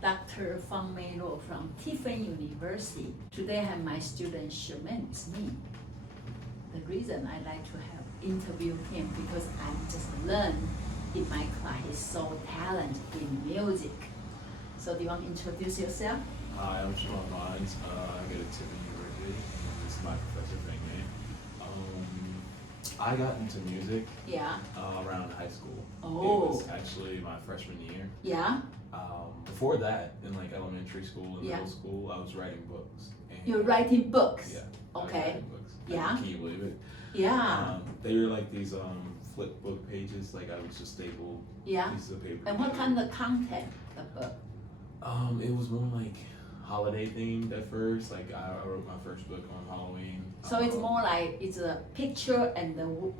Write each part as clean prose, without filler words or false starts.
Dr. Fang-Mei Law from Tiffin University. Today I have my student Sherman with me. The reason I like to have interview him because I just learned in my class he's so talented in music. So do you want to introduce yourself? Hi, I'm Sherman. I go to Tiffin University, and this is my professor Fang-Mei. I got into music around high school. Oh. It was actually my freshman year. Yeah? Before that, in like elementary school and Yeah. middle school, I was writing books. And You're writing books? Yeah. I was Okay. writing books. Yeah. Can you believe it? Yeah. They were like these flip book pages, like I would just staple Yeah. pieces of paper. And what kind of content the book? It was more like holiday themed at first. Like I wrote my first book on Halloween. So it's more like it's a picture and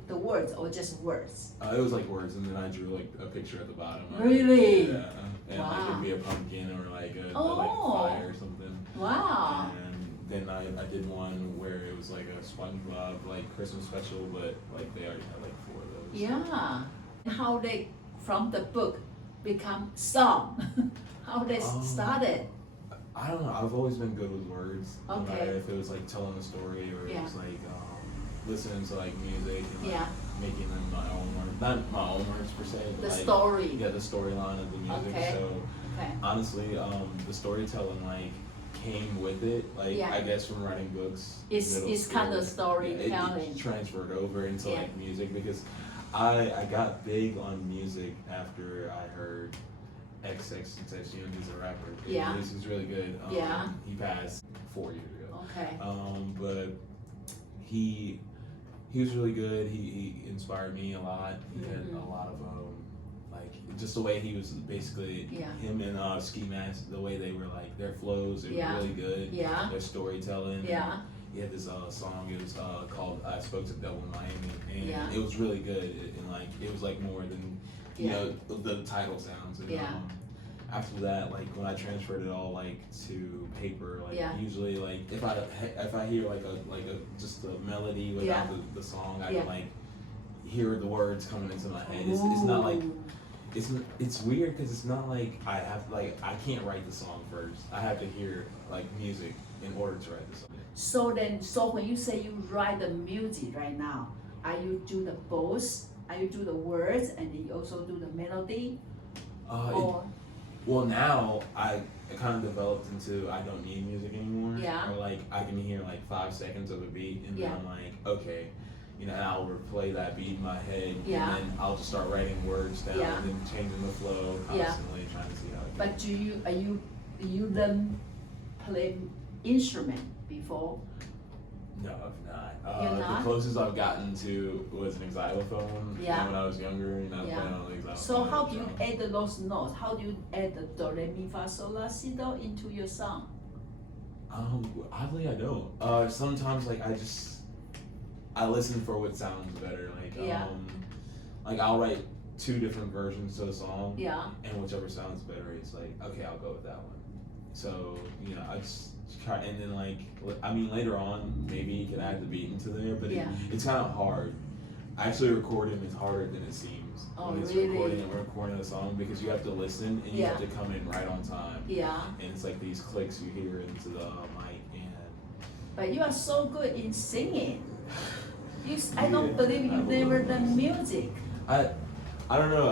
the words or just words? It was like words, and then I drew like a picture at the bottom. Really? Yeah. And like Wow. it'd be a pumpkin or like a Oh. like fire or something. Wow. And then I did one where it was like a SpongeBob like Christmas special, but like they already had like 4 of those. Yeah. How they from the book become song? How they started? I don't know. I've always been good with words. Okay. If it was like telling a story or it Yeah. was like listening to like music and like, Yeah. making them my own words. Not my own words per se, but The like, story. Yeah, the storyline of the music. Okay. So Okay. honestly, the storytelling like came with it. Like Yeah. I guess from writing books. It's middle kind of school, storytelling. it transferred over into Yeah. like music because I got big on music after I heard XXXTentacion is a rapper. Yeah. He's really good. Yeah. He passed 4 years ago. Okay. But he was really good. He inspired me a lot. He had Mhm. a lot of like just the way he was basically Yeah. him and Ski Mask, the way they were like their flows, they Yeah. were really good. Yeah. Their storytelling. Yeah. He had this song. It was called "I Spoke to the Devil in Miami," and Yeah. it was really good. And like it was like more than you Yeah. know the title sounds. And, Yeah. After that, like when I transferred it all like to paper, like Yeah. usually like if I hear like a just a melody without Yeah. the song, I Yeah. can like hear the words coming into my head. It's not like Ooh. it's weird because it's not like I have like I can't write the song first. I have to hear like music in order to write the song. So when you say you write the music right now, are you do the both? Are you do the words and then you also do the melody? Or Well, now I kind of developed into I don't need music anymore. Yeah. Or like I can hear like 5 seconds of a beat and Yeah. then I'm like, okay, and I'll replay that beat in my head Yeah. and then I'll just start writing words down Yeah. and then changing the flow Yeah. constantly trying to see how it goes. but do you learn play instrument before? No, I've not. You're not? The closest I've gotten to was an xylophone. Yeah. When I was younger, and I was Yeah. playing on the xylophone. So how do you add those notes? How do you add the do re mi fa sol la si do into your song? Oddly, I don't. Sometimes like I listen for what sounds better. Like Yeah. like I'll write 2 different versions to a song. Yeah. And whichever sounds better, it's like okay, I'll go with that one. So I just try, and then like I mean later on maybe you can add the beat into there, but Yeah. it's kind of hard. Actually, recording is harder than it seems. Oh, when it's really? recording a song because you have to listen and you have to come in right on time. Yeah. And it's like these clicks you hear into the mic and. But you are so good in singing. I don't Yeah, believe you I never believe done music. I don't know.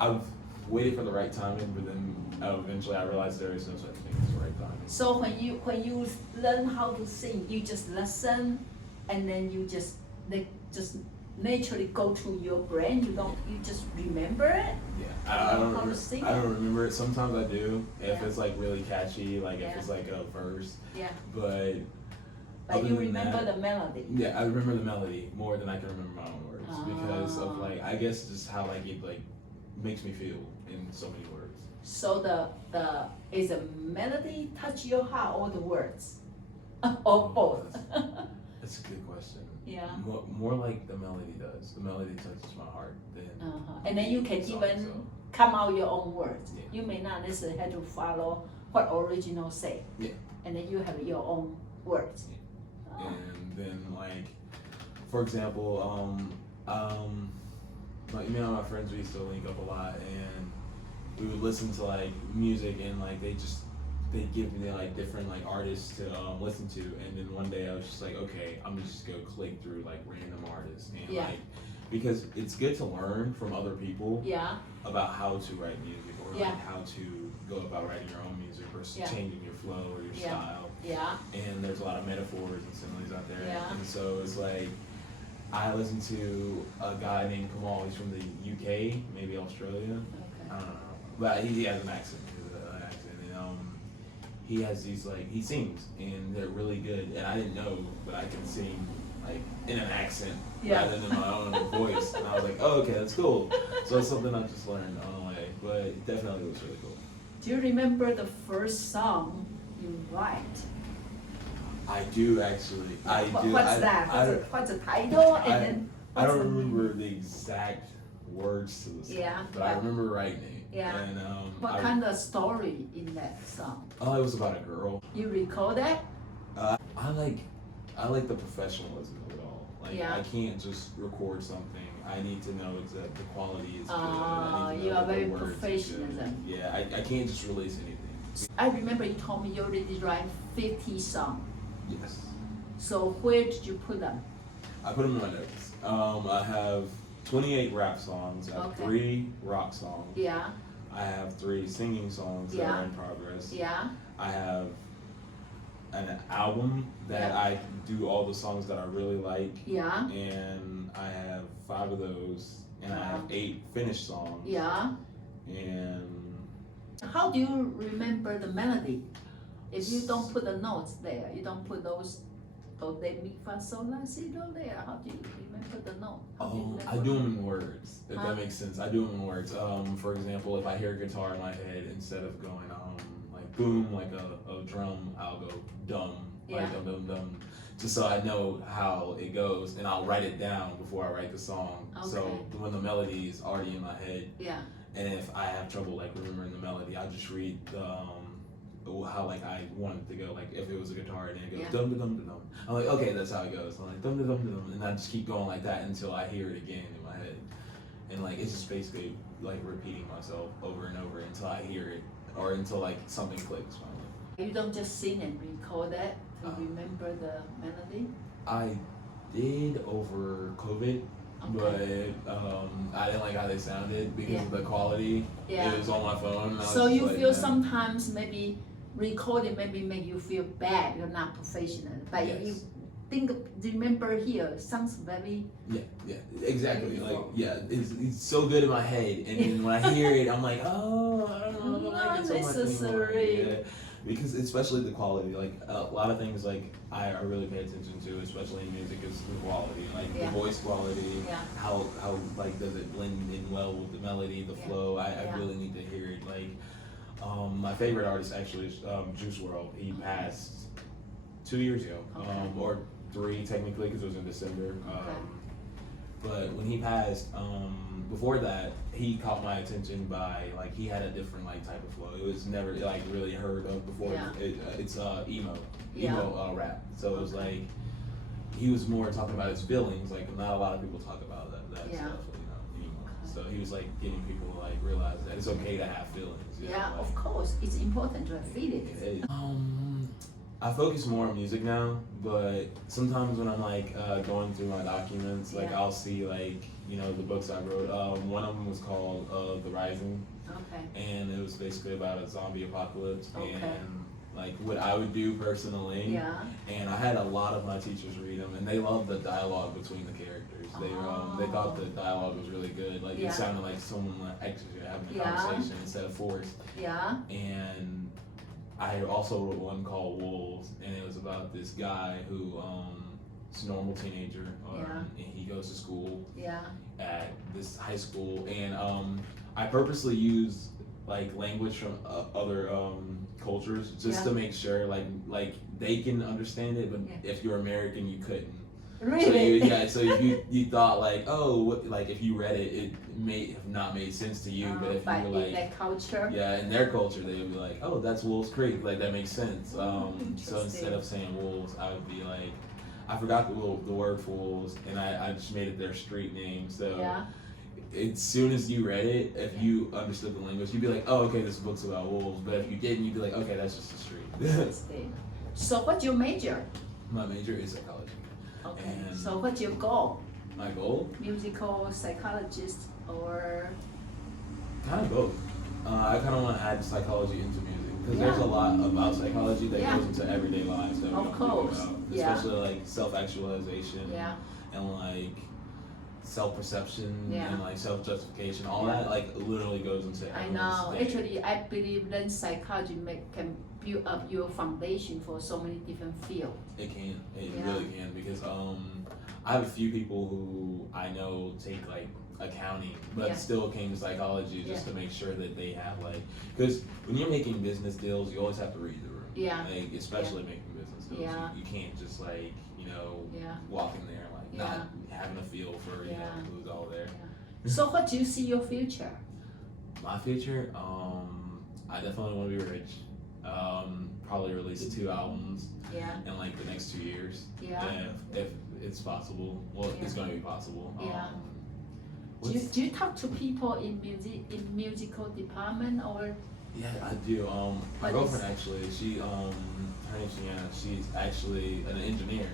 I've waited for the right timing, but then eventually I realized there is no such thing as the right timing. So when you learn how to sing, you just listen, and then they just naturally go to your brain. You just remember it. Yeah, I don't How to remember. sing I don't remember it. Sometimes I do if Yeah. it's like really catchy, like Yeah. if it's like a verse. Yeah. But But other you than remember that, the melody. Yeah, I remember the melody more than I can remember my own words because of Ah. like I guess just how like it like makes me feel in so many words. So is the melody touch your heart or the words, or both? That's a good question. Yeah. More like the melody does. The melody touches my heart than. And then you can the song even itself. come out your own words. Yeah. You may not necessarily have to follow what original say. Yeah. And then you have your own words. Oh. And then like, for example, like me and my friends we used to link up a lot, and we would listen to like music and like they give me like different like artists to listen to, and then one day I was just like, okay, I'm just gonna click through like random artists and like because it's good to learn from other people about how to write music or like how to go about writing your own music versus changing your flow or your style. And there's a lot of metaphors and similes out there, and so it's like I listen to a guy named Kamal. He's from the UK, maybe Australia. I don't know, but he has an accent. He has these like he sings and they're really good, and I didn't know, but I can sing like in an accent rather than my own voice, and I was like, oh, okay, that's cool. So it's something I just learned on the way, but it definitely was really cool. Do you remember the first song you write? I do actually. I do. What's that? What's the title? I don't remember the exact words to the song, but I remember writing it. And, what kind of story in that song? Oh, it was about a girl. You recall that? I like the professionalism of it all. Like I can't just record something. I need to know that the quality is good. I need to know you are very the words professional. Yeah, I can't just release anything. I remember you told me you already write 50 songs. Yes. So where did you put them? I put them in my notes. I have 28 rap songs. I have 3 rock songs. I have 3 singing songs that are in progress. I have an album that I do all the songs that I really like. And I have 5 of those, and I have 8 finished songs. And how do you remember the melody? If you don't put the notes there, you don't put those do, re, mi, fa, sol, la, si, do there, how do you remember the note? I do them in words, if that makes sense. I do them in words. For example, if I hear a guitar in my head, instead of going like boom, like a drum, I'll go dum, like dum dum dum, just so I know how it goes, and I'll write it down before I write the song. So when the melody is already in my head, and if I have trouble like remembering the melody, I'll just read how like I want it to go. Like if it was a guitar and it goes dum dum dum dum, I'm like, okay, that's how it goes. I'm like dum dum dum dum, and I just keep going like that until I hear it again in my head, and like it's just basically like repeating myself over and over until I hear it or until like something clicks finally. You don't just sing and record that to remember the melody? I did over COVID. But I didn't like how they sounded because of the quality. It was on my phone. So you like, feel sometimes maybe recording maybe make you feel bad. You're not professional, but you think remember here sounds very exactly beautiful. Like it's so good in my head, and then when I hear it, I'm like, oh, I don't know, I don't like it so much anymore. Because especially the quality, like a lot of things like I really pay attention to, especially in music, is the quality, like the voice quality, how like does it blend in well with the melody, the flow. I really need to hear it. Like my favorite artist actually is Juice WRLD. He passed 2 years ago, or 3 technically, because it was in December. But when he passed, before that, he caught my attention by like he had a different like type of flow. It was never like really heard of before. It's emo rap. So it was like he was more talking about his feelings. Like not a lot of people talk about that stuff, anymore. So he was like getting people to like realize that it's okay to have feelings. Of course, it's important to have feelings. I focus more on music now, but sometimes when I'm like going through my documents, like I'll see like the books I wrote. One of them was called The Rising, and it was basically about a zombie apocalypse and like what I would do personally. And I had a lot of my teachers read them, and they loved the dialogue between the characters. They thought the dialogue was really good. Like it sounded like someone like actually having a conversation instead of forced. And I also wrote one called Wolves, and it was about this guy who is a normal teenager, and he goes to school at this high school, and I purposely use like language from other cultures just to make sure like they can understand it, but if you're American, you couldn't. Really? So if you thought like, like if you read it, it may have not made sense to you, but if you were like, in their culture, in their culture, they would be like, oh, that's Wolves Creek, like that makes sense. So instead of saying wolves, I would be like, I forgot the word for wolves, and I just made it their street name. So as soon as you read it, if you understood the language, you'd be like, oh, okay, this book's about wolves. But if you didn't, you'd be like, okay, that's just a street. So what's your major? My major is psychology. Okay. And So what's your goal? my goal? Musical psychologist or? Kind of both. I kind of want to add psychology into music because there's a Yeah. lot about psychology that Yeah. goes into everyday lives that we Of don't course. think about, Yeah. especially like self-actualization Yeah. and like self-perception Yeah. and like self-justification. All Yeah. that like literally goes into I everyone's know. day. Actually, I believe learn psychology can build up your foundation for so many different fields. It can. It Yeah. really can because I have a few people who I know take like accounting, but Yeah. still came to psychology just Yeah. to make sure that they have like because when you're making business deals, you always have to read the room. Yeah. Like especially making business deals, Yeah. you can't just like Yeah. walk in there like Yeah. not having a feel for Yeah. who's all there. So what do you see your future? My future, I definitely want to be rich. Probably release 2 albums Yeah. in like the next 2 years. Yeah. If it's possible. Well, it's Yeah. going to be possible. Yeah. What's- Do you talk to people in musical department or? Yeah, I do. My What girlfriend actually, her name's Sienna. She's actually an engineer,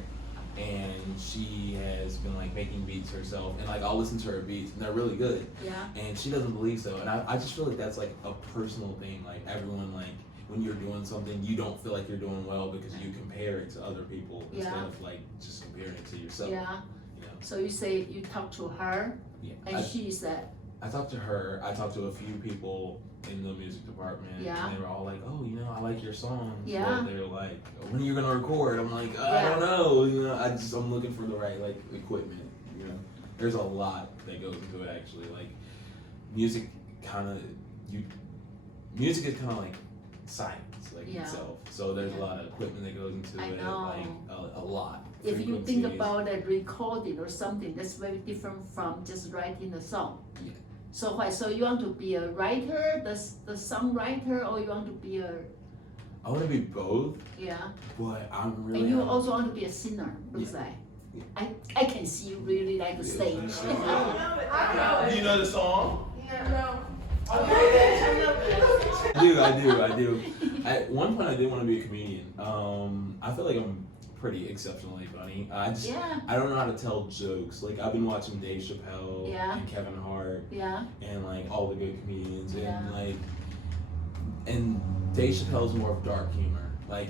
and she has been like making beats herself. And like I'll listen to her beats, and they're really good. Yeah. And she doesn't believe so. And I just feel like that's like a personal thing. Like everyone like when you're doing something, you don't feel like you're doing well because you compare it to other people instead Yeah. of like just comparing it to yourself. Yeah. You know. So you say you talk to her, Yeah. and she said, I talked to her. I talked to a few people in the music department, Yeah. and they were all like, "Oh, I like your songs." Yeah. But they're like, "When are you gonna record?" I'm like, "I Yeah. don't know." I'm looking for the right like equipment. There's a lot that goes into it actually. Like, music music is kind of like science, like Yeah. itself. So there's Yeah. a lot of equipment that goes into I it, know. like a lot. if you think Frequencies. about a recording or something, that's very different from just writing a song. Yeah. So why? So you want to be a writer, the songwriter, or you want to be a I want to be both, yeah? but I'm really. And you also want to be a singer. Looks Yeah. like. I can see you really like the stage. Do you know the song? No. I do. At one point, I did want to be a comedian. I feel like I'm pretty exceptionally funny. Yeah. I don't know how to tell jokes. Like I've been watching Dave Chappelle Yeah. and Kevin Hart Yeah. and like all the good comedians Yeah. and Dave Chappelle's more of dark humor. Like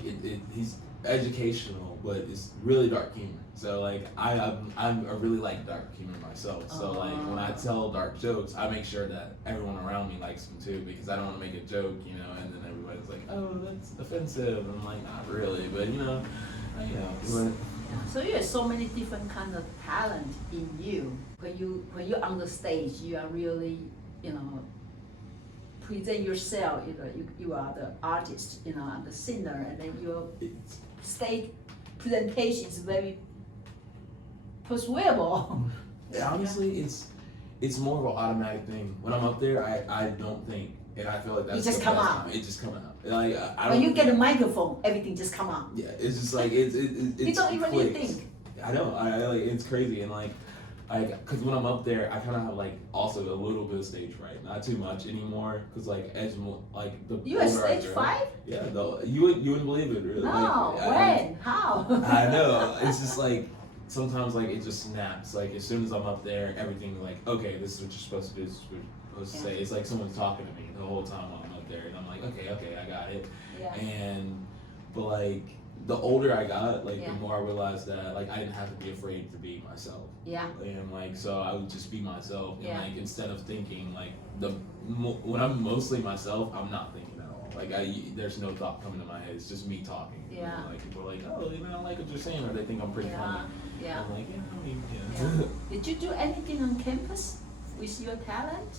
he's educational, but it's really dark humor. So like I really like dark humor myself. So like when I tell dark jokes, I make sure that everyone around me likes them too because I don't want to make a joke, and then everybody's like, oh, that's offensive. And I'm like, not really, but but So you have so many different kind of talent in you. When you're on the stage, you are really, present yourself. You are the artist, the singer, and then your stage presentation is very persuadable. Yeah, honestly, it's more of an automatic thing. When I'm up there, I don't think, and I feel like that's It just the come best out. time. It just come out. Like I don't. When you get a microphone, everything just come out. Yeah, it's just like it's You don't even need to clicks. think. I know. I like it's crazy and because when I'm up there, I kind of have like also a little bit of stage fright, not too much anymore. Because You are stage 5? Yeah, you wouldn't believe it really. No, when? How? I know. It's just like sometimes like it just snaps. Like as soon as I'm up there, everything like okay, this is what you're supposed to do. This is what you're supposed to say. It's like someone's talking to me the whole time while I'm up there, and I'm like okay, I got it. Yeah. But like the older I got, like Yeah. the more I realized that like I didn't have to be afraid to be myself. Yeah. And like so I would just be myself, and Yeah. like instead of thinking like when I'm mostly myself, I'm not thinking at all. Like there's no thought coming to my head. It's just me talking. Yeah. Like people are like, oh, I don't like what you're saying, or they think I'm pretty funny. Yeah. I'm like, Yeah. Did you do anything on campus with your talent?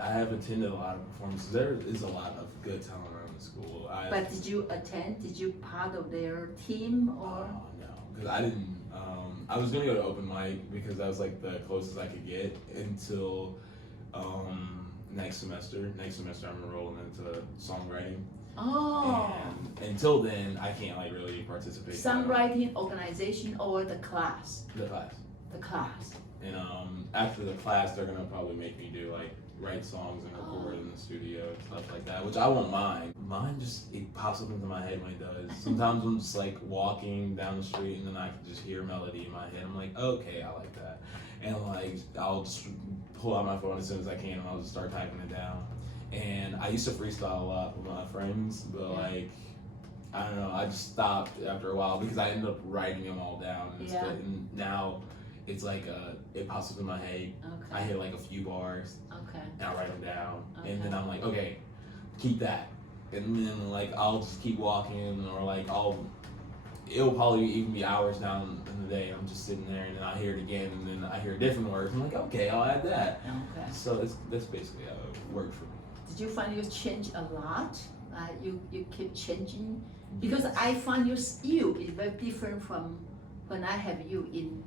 I have attended a lot of performances. There is a lot of good talent around the school. But did you attend? Did you part of their team or? No, because I didn't. I was gonna go to open mic because that was like the closest I could get until next semester. Next semester I'm enrolling into songwriting. Oh. And until then, I can't like really participate. Songwriting organization or the class? The class. The class. And after the class, they're gonna probably make me do like write songs and record in the studio and stuff like that, which I won't mind. Mine just, it pops up into my head when it does. Sometimes I'm just like walking down the street and then I can just hear a melody in my head. I'm like, okay, I like that. And like, I'll just pull out my phone as soon as I can and I'll just start typing it down. And I used to freestyle a lot with my friends, but like, I don't know, I just stopped after a while because I ended up writing them all down. And now it's like, it pops up in my head. Okay. I hit like a few bars. Okay. And I write them down. Okay. And then I'm like, okay, keep that. And then like, I'll just keep walking or like, it'll probably even be hours down in the day. I'm just sitting there and then I hear it again and then I hear a different word. I'm like, okay, I'll add that. Okay. So that's basically how it worked for me. Did you find you change a lot? You keep changing? Because I find you is very different from when I have you in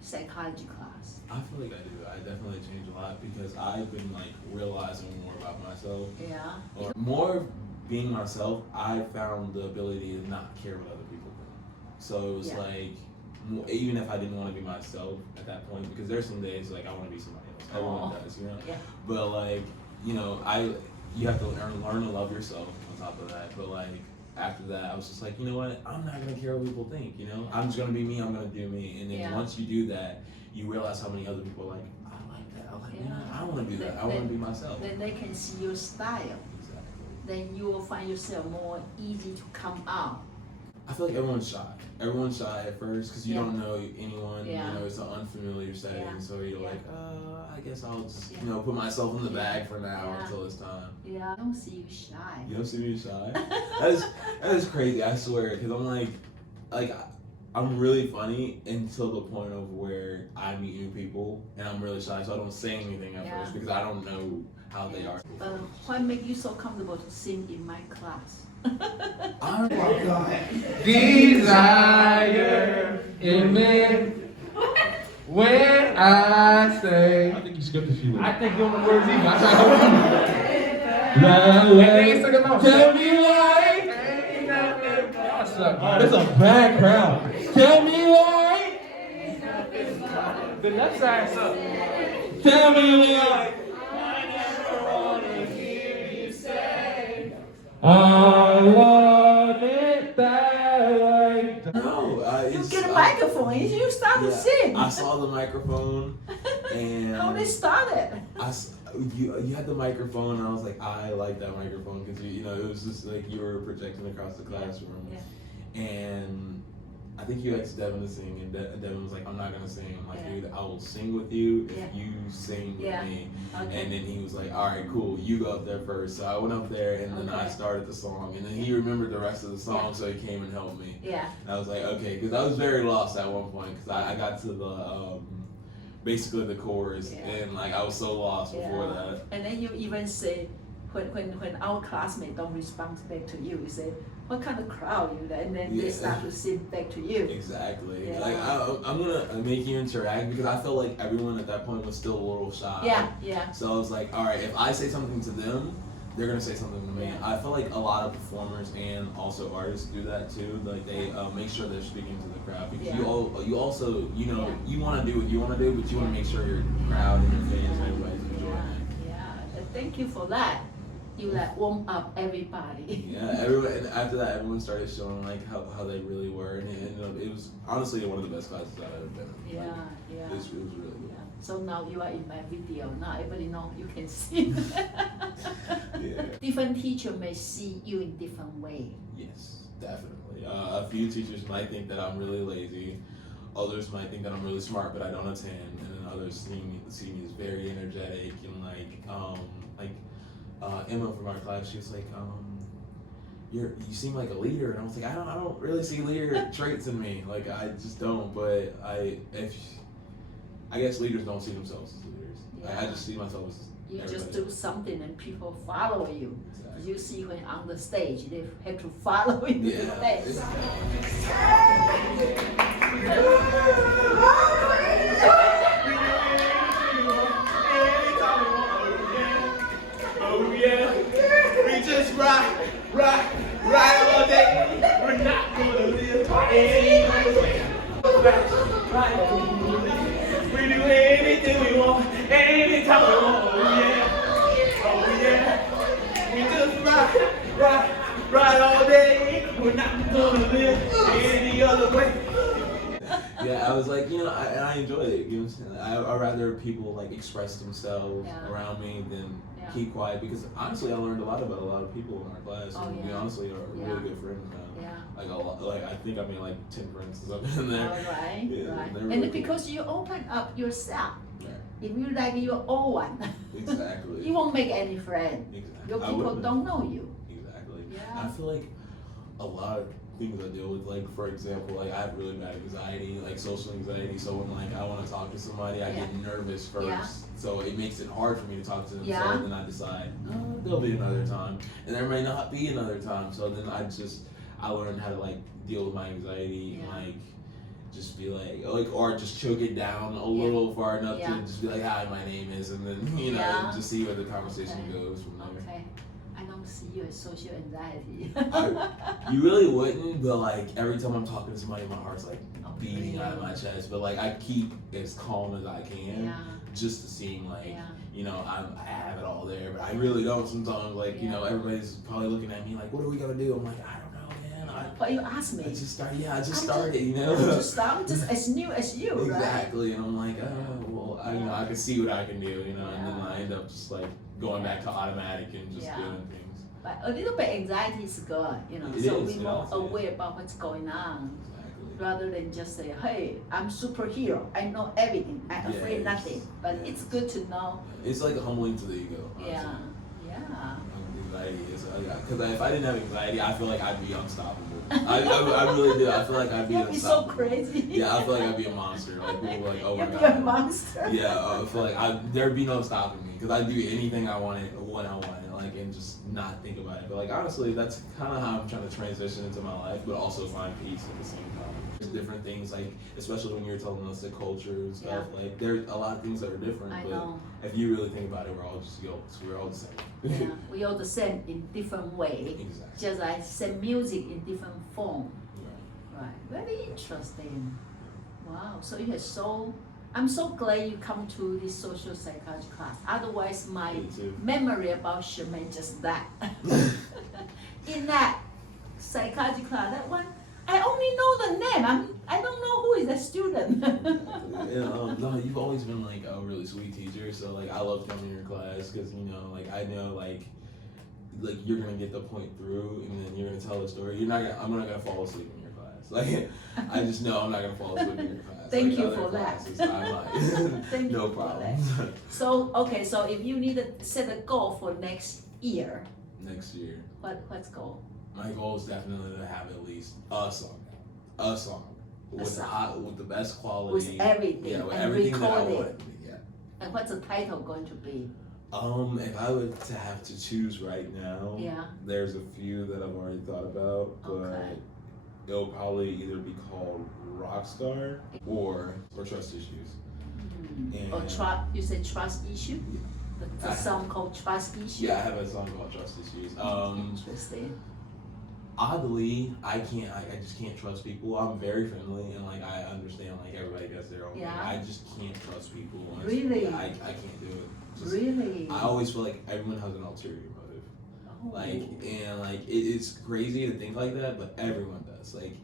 psychology class. I feel like I do. I definitely change a lot because I've been like realizing more about myself. Yeah. Or more being myself, I found the ability to not care what other people think. So it was like, even if I didn't want to be myself at that point, because there's some days like I want to be somebody else. Everyone does, you know? Yeah. But like, you know, you have to learn to love yourself on top of that. But like, after that, I was just like, you know what? I'm not gonna care what people think. You know, I'm just gonna be me. I'm gonna do me. And then once you do that, you realize how many other people are like, I like that. I like, I want to do that. I want to be myself. Then they can see your style. Exactly. Then you will find yourself more easy to come out. I feel like everyone's shy. Everyone's shy at first because you don't know anyone. Yeah. You know, it's an unfamiliar setting. Yeah. So you're like, I guess I'll just, you know, put myself in the bag for now until it's time. Yeah, I don't see you shy. You don't see me shy? that is crazy, I swear. Because I'm like, I'm really funny until the point of where I meet new people and I'm really shy. So I don't say anything at first because I don't know how they are. What makes you so comfortable to sing in my class? Oh my God. Desire in me when I say. I think you skipped a few. I think you know the words even. I tried to tell me why. It's a bad crowd. Tell me why. The left side sucks. Tell me why. I love it that way. No, you get a microphone and you start to sing. I saw the microphone and how they started. You had the microphone and I was like, I like that microphone because you know it was just like you were projecting across the classroom. Yeah. And I think you asked Devin to sing and Devin was like, I'm not gonna sing. I'm like, dude, I will sing with you if you sing with me. Okay. And then he was like, all right, cool, you go up there first. So I went up there and then I started the song and then he remembered the rest of the song, so he came and helped me. Yeah. And I was like, okay, because I was very lost at one point because I got to the basically the chorus and like I was so lost before that. And then you even say when our classmates don't respond back to you, you say, what kind of crowd you? And then they start to sing back to you. Exactly. Yeah. Like I'm gonna make you interact because I felt like everyone at that point was still a little shy. Yeah, yeah. So I was like, all right, if I say something to them, they're gonna say something to me. Yeah. I feel like a lot of performers and also artists do that too. Like they make sure they're speaking to the crowd because you also you know you want to do what you want to do, but you want to make sure your crowd and your fans and everybody's enjoying it. Yeah. Thank you for that. You like warm up everybody. Yeah, everyone. And after that, everyone started showing like how they really were, and it was honestly one of the best classes I've ever been in. Yeah, like, yeah. It was really good. Yeah. So now you are in my video. Now everybody know you can sing. Different teacher may see you in different way. Yes, definitely. A few teachers might think that I'm really lazy. Others might think that I'm really smart, but I don't attend. And then others see me as very energetic and Emma from our class, she was like, you seem like a leader, and I was like, I don't really see leader traits in me. Like I just don't. But I guess leaders don't see themselves as leaders. Yeah. I just see myself as. You just do something and people follow you. Exactly. You see when on the stage they have to follow you to the stage. Oh yeah, we just ride all day. We're not gonna live any other way. We do anything we want. we're not gonna live any other way. Yeah, I was like, you know, I enjoy it. You know what I'm saying? I'd rather people like express themselves around me than keep quiet, because honestly, I learned a lot about a lot of people in our class, and we honestly are really good friends now. Yeah. Like a lot, like I think I made like 10 friends or something in there. All right, right. Really And cool. because you open up yourself, Yeah. if you like your own one, Exactly. you won't make any friends. Exactly. Your people don't know you. Exactly. Yeah. I feel like a lot of things I deal with, like for example, like I have really bad anxiety, like social anxiety. So when like I want to talk to somebody, I get nervous first. Yeah. So it makes it hard for me to talk to them. Yeah. So then I decide, oh, there'll be another time, and there may not be another time. So then I learned how to like deal with my anxiety and like just be like or just choke it down a little far enough to just be like, hi, my name is, and then you know just see where the conversation goes from there. Okay. I don't see you as social anxiety. You really wouldn't, but like every time I'm talking to somebody, my heart's like beating out of my chest. But like I keep as calm as I can, just to seem like you know I have it all there. But I really don't sometimes. Like you know everybody's probably looking at me like, what are we gonna do? I'm like, I don't know, man. But you asked me. I just started, you know. Just as new as you, right? Exactly, and I'm like, oh well, you know, I can see what I can do, you know, and then I end up just like going back to automatic and just doing things. But a little bit anxiety is good, you know, so we're more aware about what's going on. Exactly. Rather than just say, hey, I'm superhero, I know everything, I'm afraid nothing. But it's good to know. It's like humbling to the ego. Honestly. Yeah. Anxiety is, because if I didn't have anxiety, I feel like I'd be unstoppable. I really do. I feel like I'd be You'd be so unstoppable. crazy. Yeah, I feel like I'd be a monster. Like people are like, oh my You'd god. be a monster. Yeah, I feel like there'd be no stopping me, because I'd do anything I wanted when I wanted, like, and just not think about it. But like honestly, that's kind of how I'm trying to transition into my life, but also find peace at the same time. There's different things, like especially when you're telling us the culture and stuff. Like there's a lot of things that are different. I but know. if you really think about it, we're all the same. Yeah, we all the same in different way. Exactly. Just like same music in different form. Right. Right. Very interesting. Wow. So you have I'm so glad you come to this social psychology class. Otherwise, my memory about Charmaine just that. In that psychology class, that one, I only know the name. I don't know who is the student. No, you've always been like a really sweet teacher. So like I love coming to your class because you know like I know like you're gonna get the point through and then you're gonna tell the story. I'm not gonna fall asleep in your class. Like I just know I'm not gonna fall asleep in your class. Thank you for that. Thank no problem. So okay, so if you need to set a goal for next year. Next year. What's goal? My goal is definitely to have at least a song with the best quality. With everything. Yeah, with and everything that I recorded. want. Yeah. And what's the title going to be? If I were to have to choose right now, there's a few that I've already thought about, but it'll probably either be called Rockstar or Trust Issues. Or you said Trust Issue? The song called Trust Issue? Yeah, I have a song called Trust Issues. Interesting. Oddly, I just can't trust people. I'm very friendly and like I understand like everybody does their own thing. I just can't trust people. Really? I can't do it. Really? I always feel like everyone has an ulterior motive. It's crazy to think like that, but everyone does. Like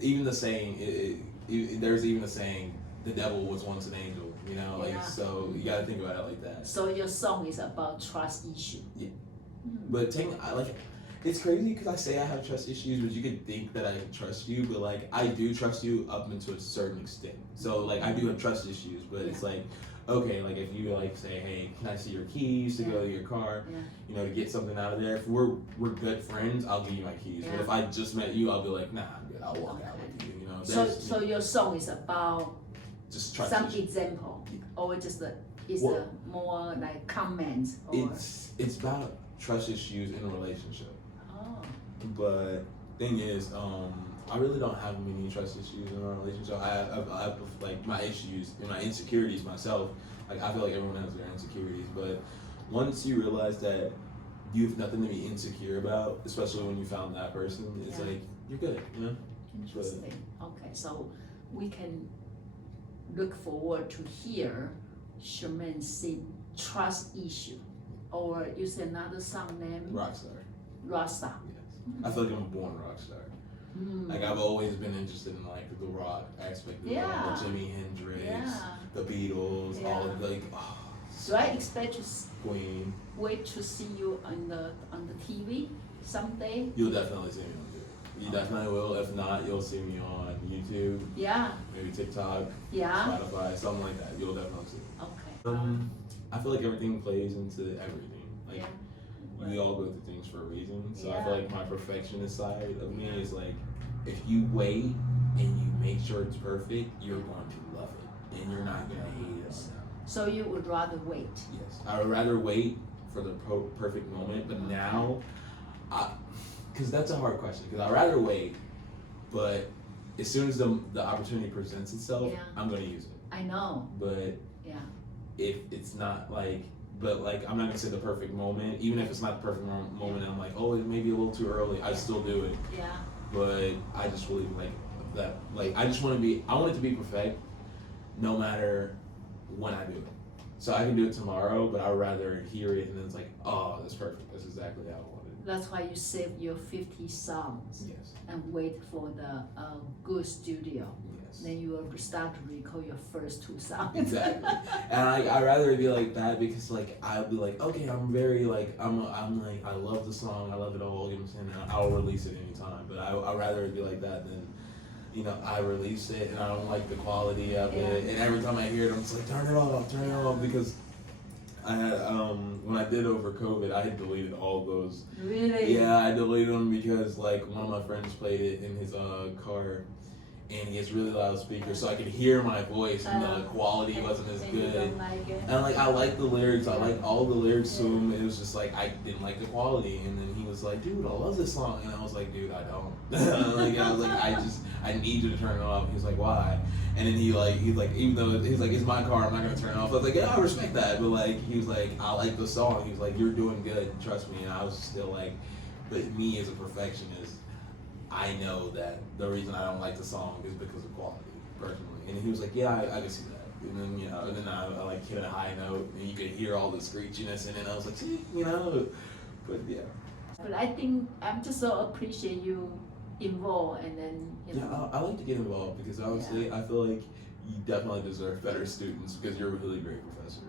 even the saying, there's even a saying, the devil was once an angel. You know, so you gotta think about it like that. So your song is about trust issue. Yeah. But it's crazy because I say I have trust issues, but you could think that I trust you, but like I do trust you up until a certain extent. So like I do have trust issues, but it's like, okay, like if you like say, hey, can I see your keys to go to your car, you know, to get something out of there. If we're good friends, I'll give you my keys. But if I just met you, I'll be like, nah, I'm good. I'll walk out with you. You know. So your song is about just trust some issues. Example, or just more like comments. Or... It's about trust issues in a relationship. But thing is, I really don't have many trust issues in my relationship. I have like my issues and my insecurities myself. Like I feel like everyone has their insecurities, but once you realize that you have nothing to be insecure about, especially when you found that person, it's like you're good, you know. Interesting. Okay, so we can look forward to hear Charmaine sing "Trust Issue," or you say another song name. Rockstar. Rockstar. Yes. I feel like I'm a born rock star. Like I've always been interested in like the rock aspect of it, like Jimi Hendrix, the Beatles, all of like. Oh, do I expect to Queen. wait to see you on the TV someday? You'll definitely see me on YouTube. You definitely will. If not, you'll see me on YouTube. Yeah. Maybe TikTok. Yeah. Spotify, something like that. You'll definitely see. Okay. I feel like everything plays into everything. Like we all go through things for a reason. So I feel like my perfectionist side of me is like, if you wait and you make sure it's perfect, you're going to love it, and you're not gonna hate it. So you would rather wait? Yes, I would rather wait for the perfect moment. But now, because that's a hard question. Because I'd rather wait, but as soon as the opportunity presents itself, I'm gonna use it. I know. But if it's not like, but like I'm not gonna say the perfect moment. Even if it's not the perfect moment, I'm like, oh, it may be a little too early. I still do it. Yeah. But I just really like that. Like I just want it to be perfect, no matter when I do it. So I can do it tomorrow, but I'd rather hear it and then it's like, oh, that's perfect. That's exactly how I wanted it. That's why you save your 50 songs. Yes. And wait for the good studio. Yes. Then you will start to record your first 2 songs. Exactly. And I'd rather be like that because like I'd be like, okay, I'm very like I'm like I love the song, I love it all. You know what I'm saying? I'll release it anytime. But I'd rather it be like that than, you know, I release it and I don't like the quality of it, and every time I hear it, I'm just like, turn it off, because I had when I did over COVID, I had deleted all those. Really? Yeah, I deleted them because like one of my friends played it in his car, and he has really loud speakers, so I could hear my voice, and the quality wasn't as good. You don't like it. And like I like the lyrics, I like all the lyrics to him. It was just like I didn't like the quality, and then he was like, "Dude, I love this song," and I was like, "Dude, I don't." Like I was like, I need you to turn it off. He's like, "Why?" And then he's like, even though he's like, "It's my car, I'm not gonna turn it off." I was like, "Yeah, I respect that," but like he was like, "I like the song." He was like, "You're doing good, trust me." And I was still like, but me as a perfectionist, I know that the reason I don't like the song is because of quality, personally. And he was like, yeah, I can see that. And then, you know, and then I like hit a high note, and you could hear all the screechiness, and then I was like, see, you know, but yeah. But I think I'm just so appreciate you involved, and then, you know. Yeah, I like to get involved because honestly, I feel like you definitely deserve better students because you're a really great professor.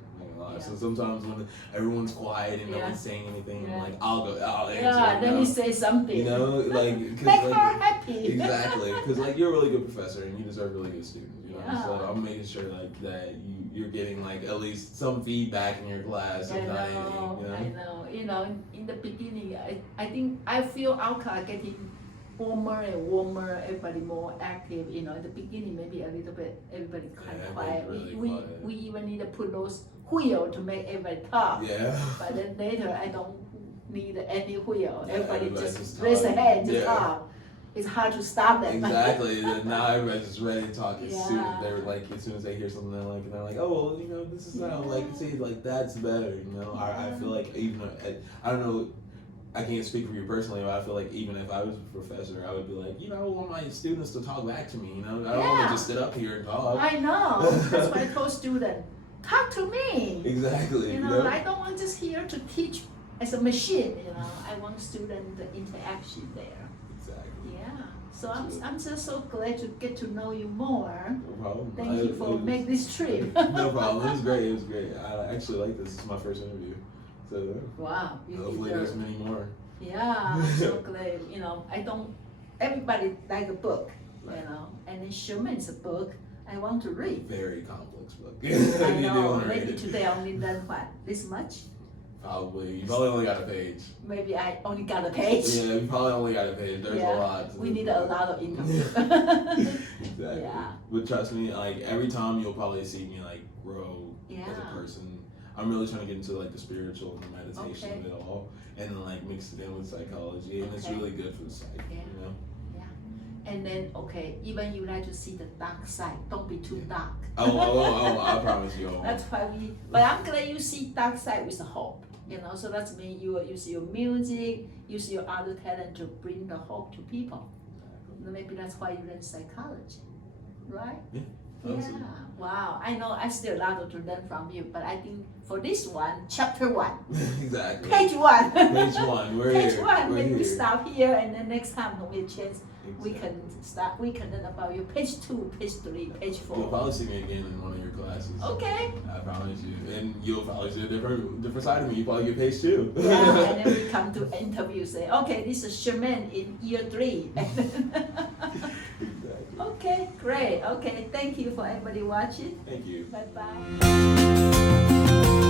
So sometimes when everyone's quiet and no one's saying anything, I'm like, I'll answer. Yeah, let me say something. You know, like make her happy. Exactly, because like you're a really good professor and you deserve really good students. You know, so I'm making sure like that you're getting like at least some feedback in your class. I know. You know, in the beginning, I think I feel our class getting warmer and warmer, everybody more active. You know, in the beginning maybe a little bit everybody kind of quiet. Really we even need to put those wheel to make everybody talk. Yeah. But then later I don't need any wheel. Yeah, everybody just just raise their hand to yeah. talk. It's hard to stop them. Exactly. Now everybody's just ready to talk as soon as they're like, as soon as they hear something they like, and they're like, oh, well, you know, this is how like, see, like that's better. You know, I feel like even I don't know. I can't speak for you personally, but I feel like even if I was a professor, I would be like, you know, I want my students to talk back to me. You know, I don't want to just sit up here and talk. I know. That's why I told students, talk to me. Exactly. You know, I don't want just here to teach as a machine. You know, I want student interaction there. Exactly. Yeah. So I'm just so glad to get to know you more. No problem. Thank you for making this trip. No problem. It was great. It was great. I actually like this. This is my first interview. So wow. hopefully there's many more. Yeah, I'm so glad. You know, everybody like a book, right. You know, and then Sherman's a book I want to read. Very complex book. I know, maybe today I only done what, this much? Probably. You probably only got a page. Maybe I only got a page. Yeah, you probably only got a page. There's a lot. We need a lot of interviews. Exactly. Yeah. But trust me, like every time you'll probably see me like grow as a person. I'm really trying to get into like the spiritual and the meditation of it all, and then like mix it in with psychology, and it's really good for the psyche, you know. Yeah. And then even you like to see the dark side. Don't be too dark. Oh! I promise you. That's why but I'm glad you see dark side with hope. You know, so that's mean you will use your music, use your other talent to bring the hope to people. Maybe that's why you learn psychology, right? Yeah. Yeah, wow. I know I still a lot to learn from you, but I think for this one, chapter 1, Exactly. page 1. Page 1. We're Page here. 1, We're maybe we here. stop here and then next time when we chance, we Exactly. can start, we can learn about you. Page 2, page 3, page 4. You'll probably see me again in one of your classes. Okay. I promise you. And you'll probably see a different side of me. You probably get page 2. Yeah, and then we come to interview, say, okay, this is Sherman in year 3. Exactly. Okay, great. Okay, thank you for everybody watching. Thank you. Bye-bye.